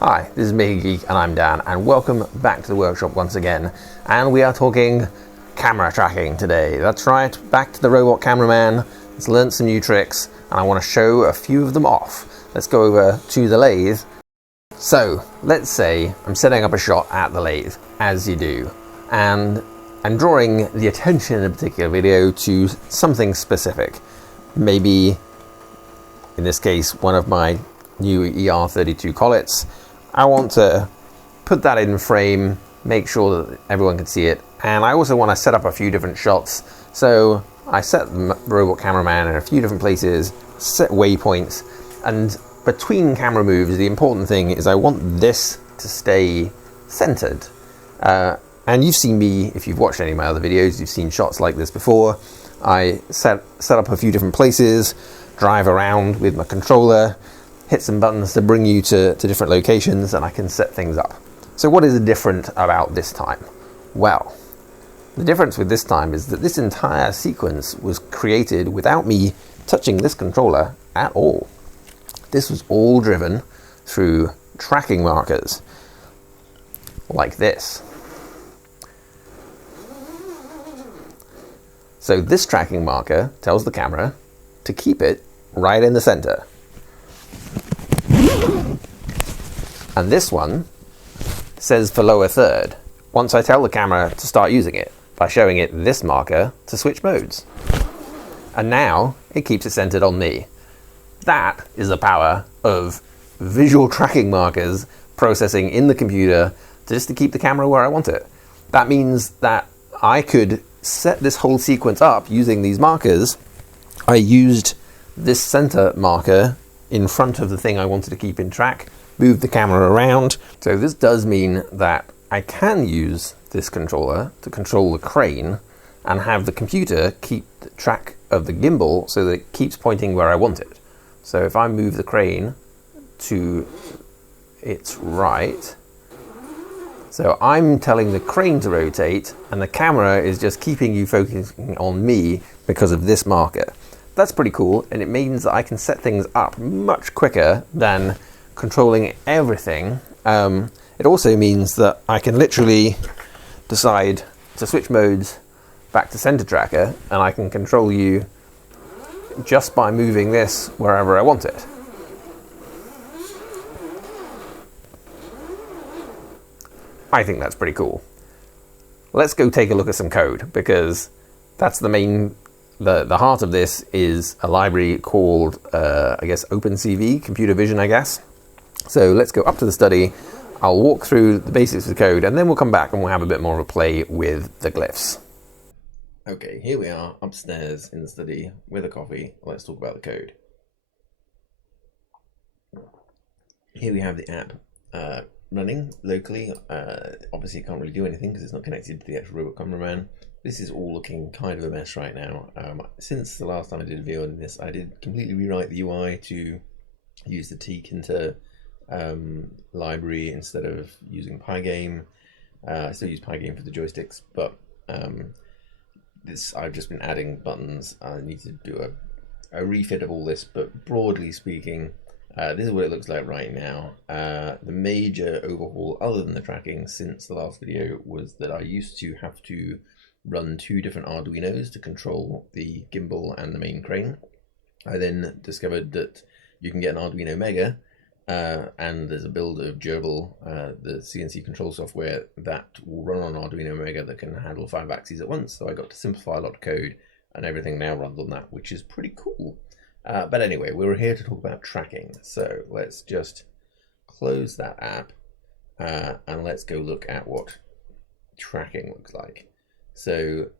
Hi, this is Mickey Geek and I'm Dan, and welcome back to the workshop once again. And we are talking camera tracking today. That's right, back to the robot cameraman. He's learned some new tricks and I want to show a few of them off. Let's go over to the lathe. So let's say I'm setting up a shot at the lathe, as you do, and I'm drawing the attention in a particular video to something specific. Maybe, in this case, one of my new ER32 collets. I want to put that in frame, make sure that everyone can see it, and I also want to set up a few different shots. So I set the robot cameraman in a few different places, set waypoints, and between camera moves, the important thing is I want this to stay centered. And you've seen me, if you've watched any of my other videos, you've seen shots like this before. I set up a few different places, drive around with my controller, hit some buttons to bring you to different locations, and I can set things up. So what is different about this time? Well, the difference with this time is that this entire sequence was created without me touching this controller at all. This was all driven through tracking markers, like this. So this tracking marker tells the camera to keep it right in the center. And this one says for lower third, once I tell the camera to start using it by showing it this marker to switch modes. And now it keeps it centered on me. That is the power of visual tracking markers processing in the computer just to keep the camera where I want it. That means that I could set this whole sequence up using these markers. I used this center marker in front of the thing I wanted to keep in track, move the camera around. So this does mean that I can use this controller to control the crane and have the computer keep track of the gimbal so that it keeps pointing where I want it. So if I move the crane to its right, so I'm telling the crane to rotate and the camera is just keeping you focusing on me because of this marker. That's pretty cool, and it means that I can set things up much quicker than controlling everything. It also means that I can literally decide to switch modes back to center tracker, and I can control you just by moving this wherever I want it. I think that's pretty cool. Let's go take a look at some code, because that's the main, the heart of this is a library called, I guess, OpenCV, computer vision, I guess. So let's go up to the study. I'll walk through the basics of the code, and then we'll come back and we'll have a bit more of a play with the glyphs. Okay, here we are upstairs in the study with a coffee. Let's talk about the code. Here we have the app running locally. Obviously, it can't really do anything because it's not connected to the actual robot cameraman. This is all looking kind of a mess right now. Since the last time I did a video on this, I did completely rewrite the UI to use the tcing library instead of using Pygame. I still use Pygame for the joysticks, but I've just been adding buttons. I need to do a refit of all this, but broadly speaking, this is what it looks like right now. The major overhaul, other than the tracking since the last video, was that I used to have to run two different Arduinos to control the gimbal and the main crane. I then discovered that you can get an Arduino Mega, and there's a build of Gerbil, the CNC control software that will run on Arduino Mega that can handle 5 axes at once. So I got to simplify a lot of code, and everything now runs on that, which is pretty cool. But anyway, we were here to talk about tracking. So let's just close that app, and let's go look at what tracking looks like. So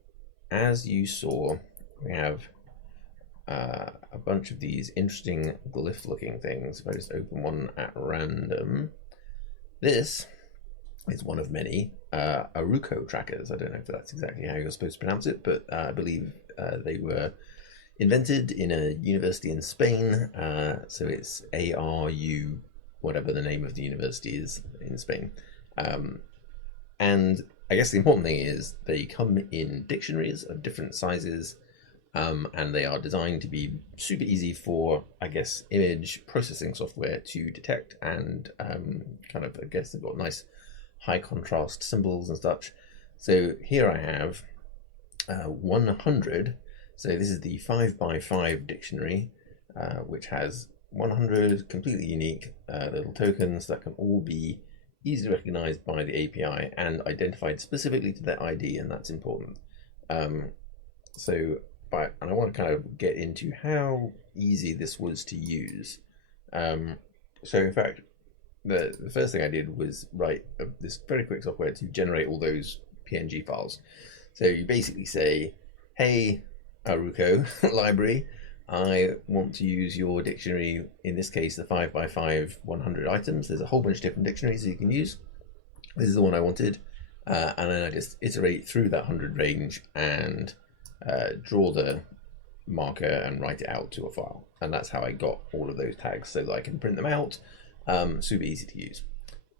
as you saw, we have a bunch of these interesting glyph looking things. If I just open one at random, this is one of many ArUco trackers. I don't know if that's exactly how you're supposed to pronounce it, but I believe they were invented in a university in Spain. So it's ARU, whatever the name of the university is in Spain. And I guess the important thing is they come in dictionaries of different sizes, and they are designed to be super easy for, I guess, image processing software to detect, and kind of, I guess they've got nice high contrast symbols and such. So here I have 100. So this is the 5x5 dictionary, which has 100 completely unique little tokens that can all be easily recognized by the API and identified specifically to their ID, and that's important. And I want to kind of get into how easy this was to use. So in fact, the first thing I did was write this very quick software to generate all those PNG files. So you basically say, hey, ArUco library, I want to use your dictionary, in this case, the 5x5 100 items. There's a whole bunch of different dictionaries you can use. This is the one I wanted. And then I just iterate through that 100 range and draw the marker and write it out to a file. And that's how I got all of those tags so that I can print them out. Super easy to use.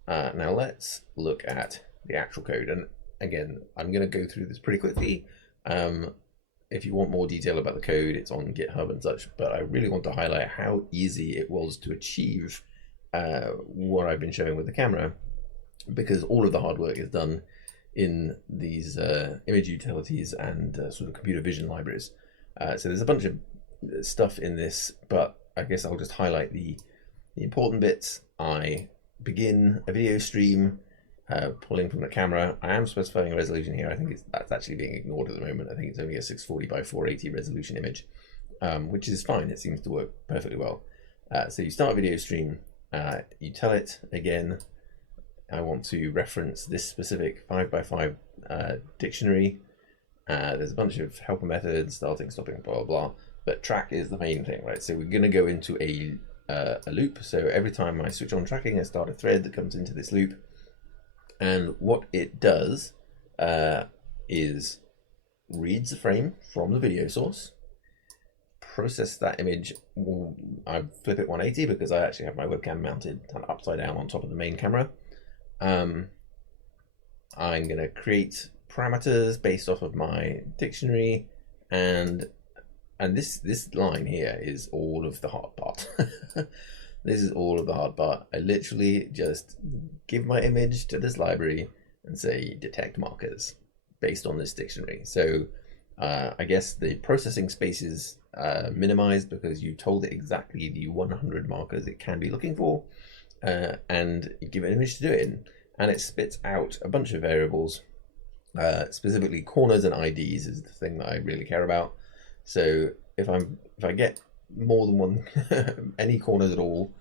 Now let's look at the actual code. And again, I'm going to go through this pretty quickly. If you want more detail about the code, it's on GitHub and such, but I really want to highlight how easy it was to achieve what I've been showing with the camera, because all of the hard work is done in these image utilities and sort of computer vision libraries. So there's a bunch of stuff in this, but I guess I'll just highlight the important bits. I begin a video stream pulling from the camera. I am specifying a resolution here. I think that's actually being ignored at the moment. I think it's only a 640 by 480 resolution image, which is fine. It seems to work perfectly well. So you start a video stream, you tell it, again, I want to reference this specific 5x5 dictionary. There's a bunch of helper methods, starting, stopping, blah, blah, blah, but track is the main thing, right? So we're going to go into a loop. So every time I switch on tracking, I start a thread that comes into this loop. And what it does is reads the frame from the video source, process that image. I flip it 180 because I actually have my webcam mounted upside down on top of the main camera. I'm going to create parameters based off of my dictionary, and this line here is all of the hard part. This is all of the hard part. I literally just give my image to this library and say detect markers based on this dictionary. So I guess the processing space is minimized because you told it exactly the 100 markers it can be looking for, and you give it an image to do it in, and it spits out a bunch of variables. Specifically corners and IDs is the thing that I really care about. So if I get more than one any corners at all,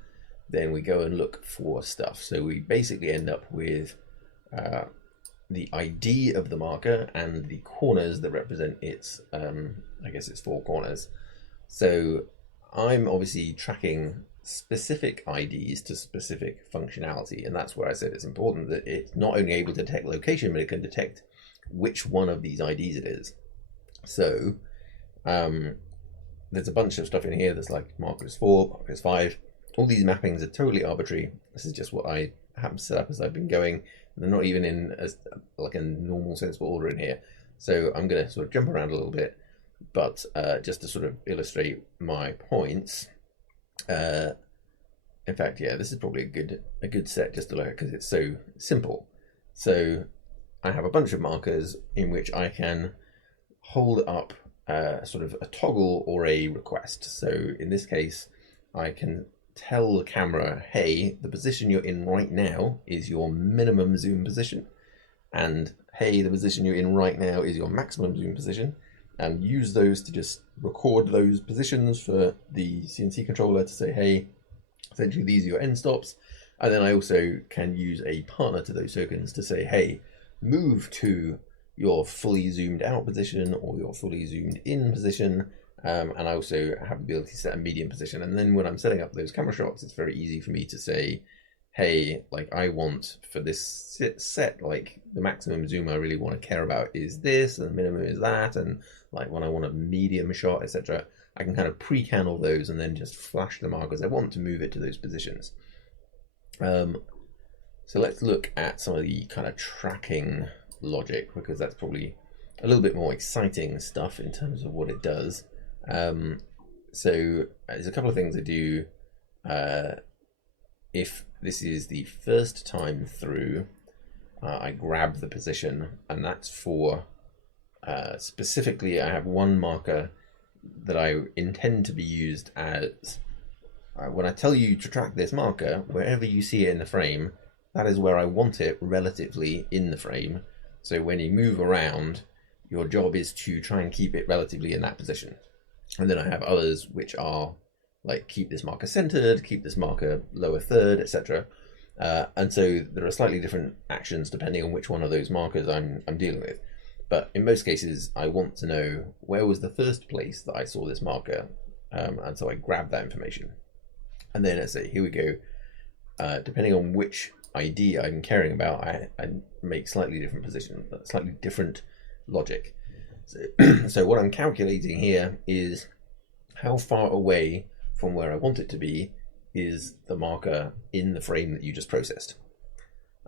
then we go and look for stuff. So we basically end up with the ID of the marker and the corners that represent its I guess it's 4 corners. So I'm obviously tracking specific IDs to specific functionality, and that's where I said it's important that it's not only able to detect location, but it can detect which one of these IDs it is. So there's a bunch of stuff in here that's like marker is 4, marker is 5. All these mappings are totally arbitrary. This is just what I happen to set up as I've been going. They're not even in like a normal sensible order in here. So I'm going to sort of jump around a little bit, but just to sort of illustrate my points. In fact, yeah, this is probably a good set just to look at because it's so simple. So I have a bunch of markers in which I can hold up sort of a toggle or a request. So in this case, I can tell the camera, hey, the position you're in right now is your minimum zoom position, and hey, the position you're in right now is your maximum zoom position, and use those to just record those positions for the CNC controller to say, hey, essentially these are your end stops. And then I also can use a partner to those tokens to say, hey, move to your fully zoomed out position or your fully zoomed in position. And I also have the ability to set a medium position. And then when I'm setting up those camera shots, it's very easy for me to say, hey, like I want for this set, like the maximum zoom I really want to care about is this, and the minimum is that. And like when I want a medium shot, etc., I can kind of pre-can all those and then just flash the markers I want to move it to those positions. So let's look at some of the kind of tracking logic, because that's probably a little bit more exciting stuff in terms of what it does. So there's a couple of things I do if this is the first time through. I grab the position, and that's for specifically I have one marker that I intend to be used as when I tell you to track this marker, wherever you see it in the frame, that is where I want it relatively in the frame. So when you move around, your job is to try and keep it relatively in that position. And then I have others which are like keep this marker centered, keep this marker lower third, etc. And so there are slightly different actions depending on which one of those markers I'm dealing with. But in most cases, I want to know where was the first place that I saw this marker. And so I grab that information. And then let's say, here we go. Depending on which ID I'm caring about, I make slightly different position, slightly different logic. So what I'm calculating here is how far away from where I want it to be is the marker in the frame that you just processed.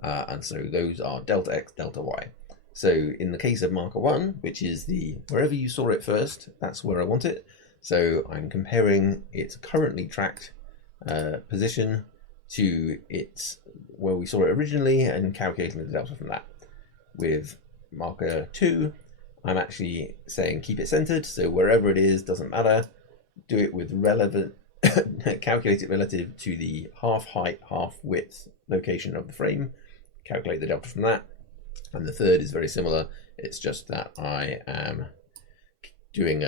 And so those are delta X, delta Y. So in the case of marker 1, which is the wherever you saw it first, that's where I want it. So I'm comparing its currently tracked position to its where we saw it originally and calculating the delta from that. With marker 2, I'm actually saying keep it centered, so wherever it is doesn't matter. Do it with relevant, calculate it relative to the half height, half width location of the frame, calculate the delta from that. And the third is very similar, it's just that I am doing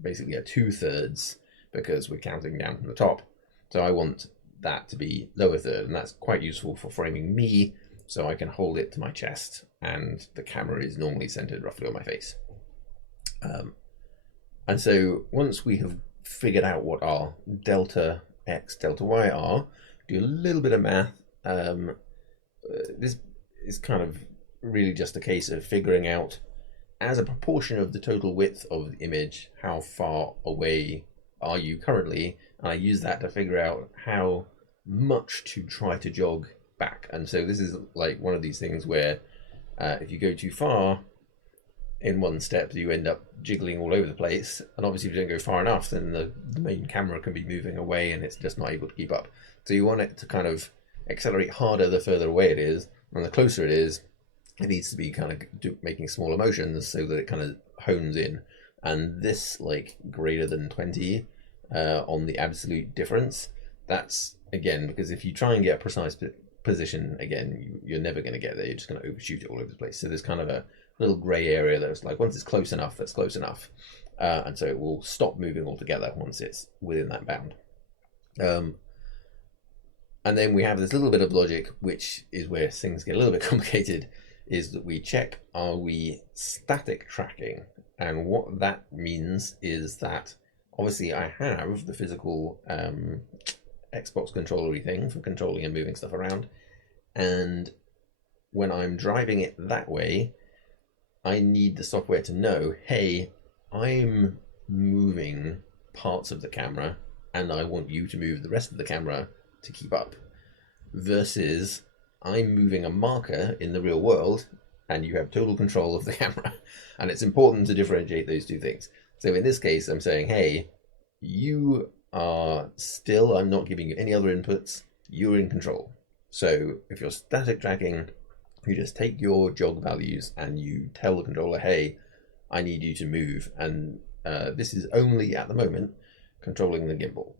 basically a 2/3 because we're counting down from the top. So I want that to be lower third, and that's quite useful for framing me, so I can hold it to my chest and the camera is normally centered roughly on my face. And so once we have figured out what our delta X, delta Y are, do a little bit of math. This is kind of really just a case of figuring out, as a proportion of the total width of the image, how far away are you currently, and I use that to figure out how much to try to jog back. And so this is like one of these things where if you go too far in one step, you end up jiggling all over the place, and obviously if you don't go far enough, then the main camera can be moving away and it's just not able to keep up. So you want it to kind of accelerate harder the further away it is, and the closer it is, it needs to be kind of making smaller motions so that it kind of hones in. And this, like, greater than 20 on the absolute difference, that's, again, because if you try and get a precise position, again, you're never going to get there. You're just going to overshoot it all over the place. So there's kind of a little grey area that's like, once it's close enough, that's close enough. And so it will stop moving altogether once it's within that bound. And then we have this little bit of logic, which is where things get a little bit complicated, is that we check, are we static tracking? And what that means is that obviously I have the physical Xbox controller-y thing for controlling and moving stuff around. And when I'm driving it that way, I need the software to know, hey, I'm moving parts of the camera and I want you to move the rest of the camera to keep up. Versus I'm moving a marker in the real world and you have total control of the camera. And it's important to differentiate those two things. So in this case, I'm saying, hey, you are still, I'm not giving you any other inputs, you're in control. So if you're static tracking, you just take your jog values and you tell the controller, hey, I need you to move. And this is only at the moment controlling the gimbal.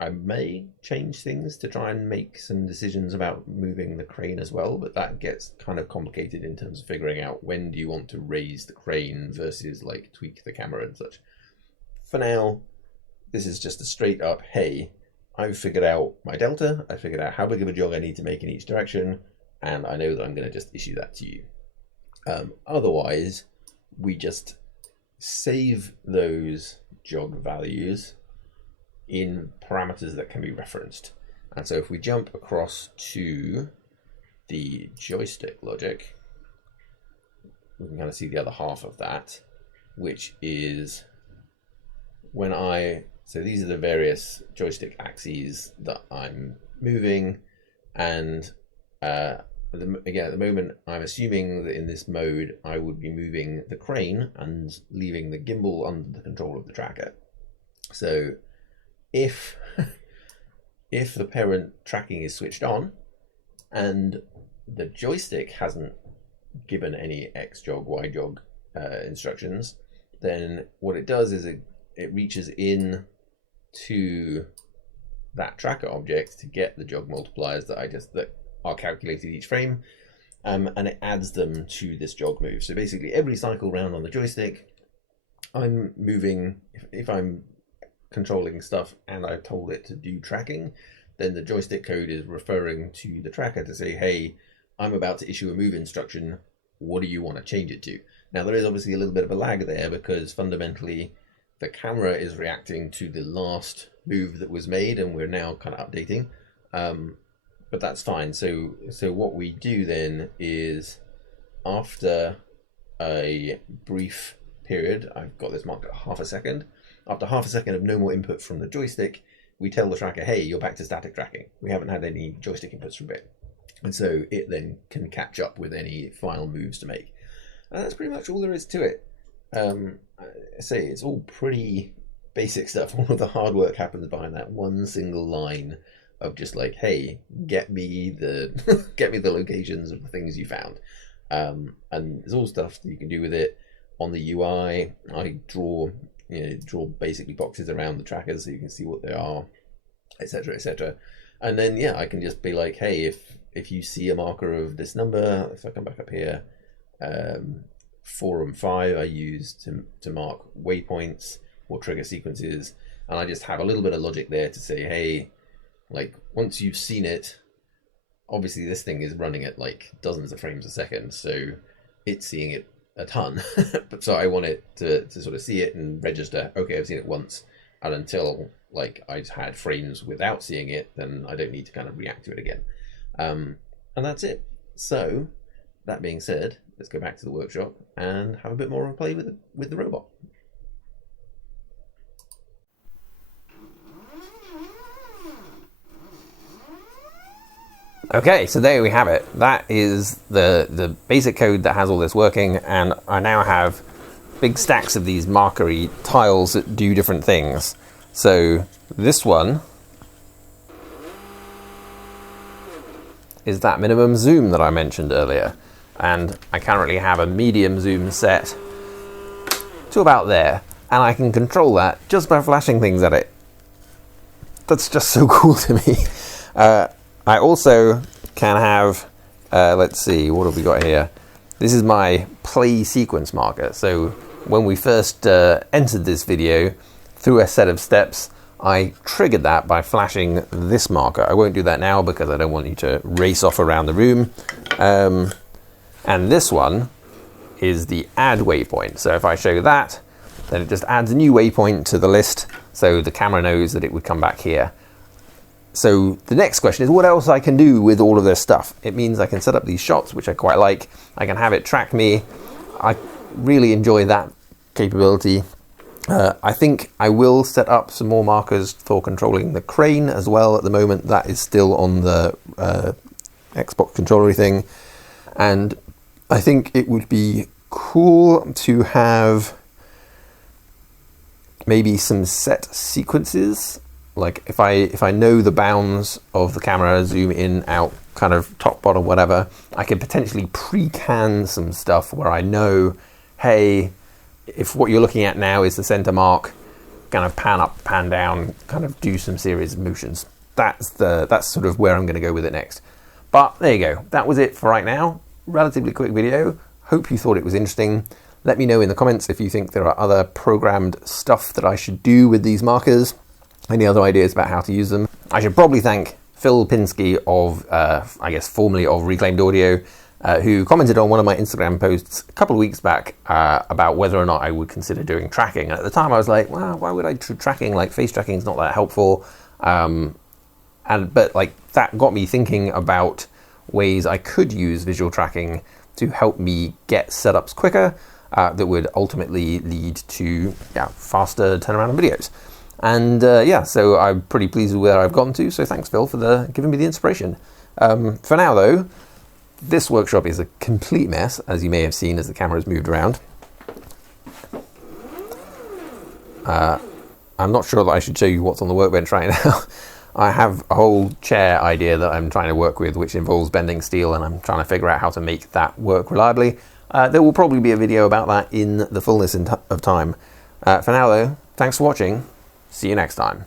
I may change things to try and make some decisions about moving the crane as well, but that gets kind of complicated in terms of figuring out when do you want to raise the crane versus like tweak the camera and such. For now, this is just a straight up, hey, I've figured out my delta, I figured out how big of a jog I need to make in each direction, and I know that I'm going to just issue that to you. Otherwise, we just save those jog values in parameters that can be referenced. And so if we jump across to the joystick logic, we can kind of see the other half of that, which is when so these are the various joystick axes that I'm moving, and again, at the moment, I'm assuming that in this mode, I would be moving the crane and leaving the gimbal under the control of the tracker. So if if the parent tracking is switched on and the joystick hasn't given any X jog, Y jog instructions, then what it does is it reaches in to that tracker object to get the jog multipliers that are calculated each frame, and it adds them to this jog move. So basically every cycle round on the joystick, I'm moving, if I'm controlling stuff and I've told it to do tracking, then the joystick code is referring to the tracker to say, hey, I'm about to issue a move instruction, what do you want to change it to? Now there is obviously a little bit of a lag there, because fundamentally the camera is reacting to the last move that was made, and we're now kind of updating, but that's fine. So what we do then is, after a brief period, I've got this marked at half a second, after half a second of no more input from the joystick, we tell the tracker, hey, you're back to static tracking. We haven't had any joystick inputs for a bit. And so it then can catch up with any final moves to make. And that's pretty much all there is to it. I say it's all pretty basic stuff. All of the hard work happens behind that one single line of just like, hey, get me the get me the locations of the things you found. And there's all stuff that you can do with it. On the UI, I draw basically boxes around the trackers so you can see what they are, etc., etc. And then yeah, I can just be like, hey, if you see a marker of this number, if I come back up here, 4 and 5 I use to mark waypoints or trigger sequences, and I just have a little bit of logic there to say, hey, like once you've seen it, obviously this thing is running at like dozens of frames a second, so it's seeing it a ton. But so I want it to sort of see it and register, okay, I've seen it once, and until like I've had frames without seeing it, then I don't need to kind of react to it again. And that's it. So that being said, let's go back to the workshop and have a bit more of a play with the robot. Okay, so there we have it. That is the basic code that has all this working, and I now have big stacks of these markery tiles that do different things. So this one is that minimum zoom that I mentioned earlier, and I currently have a medium zoom set to about there, and I can control that just by flashing things at it. That's just so cool to me. I also can have, let's see, what have we got here? This is my play sequence marker. So when we first entered this video, through a set of steps, I triggered that by flashing this marker. I won't do that now because I don't want you to race off around the room. And this one is the add waypoint. So if I show that, then it just adds a new waypoint to the list, so the camera knows that it would come back here. So the next question is what else I can do with all of this stuff. It means I can set up these shots, which I quite like. I can have it track me. I really enjoy that capability. I think I will set up some more markers for controlling the crane as well. At the moment, that is still on the Xbox controller thing. And I think it would be cool to have maybe some set sequences. Like if I know the bounds of the camera, zoom in, out, kind of top, bottom, whatever, I could potentially pre-can some stuff where I know, hey, if what you're looking at now is the center mark, kind of pan up, pan down, kind of do some series of motions. That's sort of where I'm going to go with it next. But there you go. That was it for right now. Relatively quick video. Hope you thought it was interesting. Let me know in the comments if you think there are other programmed stuff that I should do with these markers. Any other ideas about how to use them? I should probably thank Phil Pinsky of, I guess, formerly of Reclaimed Audio, who commented on one of my Instagram posts a couple of weeks back about whether or not I would consider doing tracking. And at the time I was like, well, why would I do tracking? Like, face tracking is not that helpful. But like that got me thinking about ways I could use visual tracking to help me get setups quicker that would ultimately lead to faster turnaround on videos. And so I'm pretty pleased with where I've gotten to. So thanks, Phil, for giving me the inspiration. For now, though, This workshop is a complete mess, as you may have seen as the camera's moved around. I'm not sure that I should show you what's on the workbench right now. I have a whole chair idea that I'm trying to work with, which involves bending steel, and I'm trying to figure out how to make that work reliably. There will probably be a video about that in the fullness of time. For now though, thanks for watching. See you next time.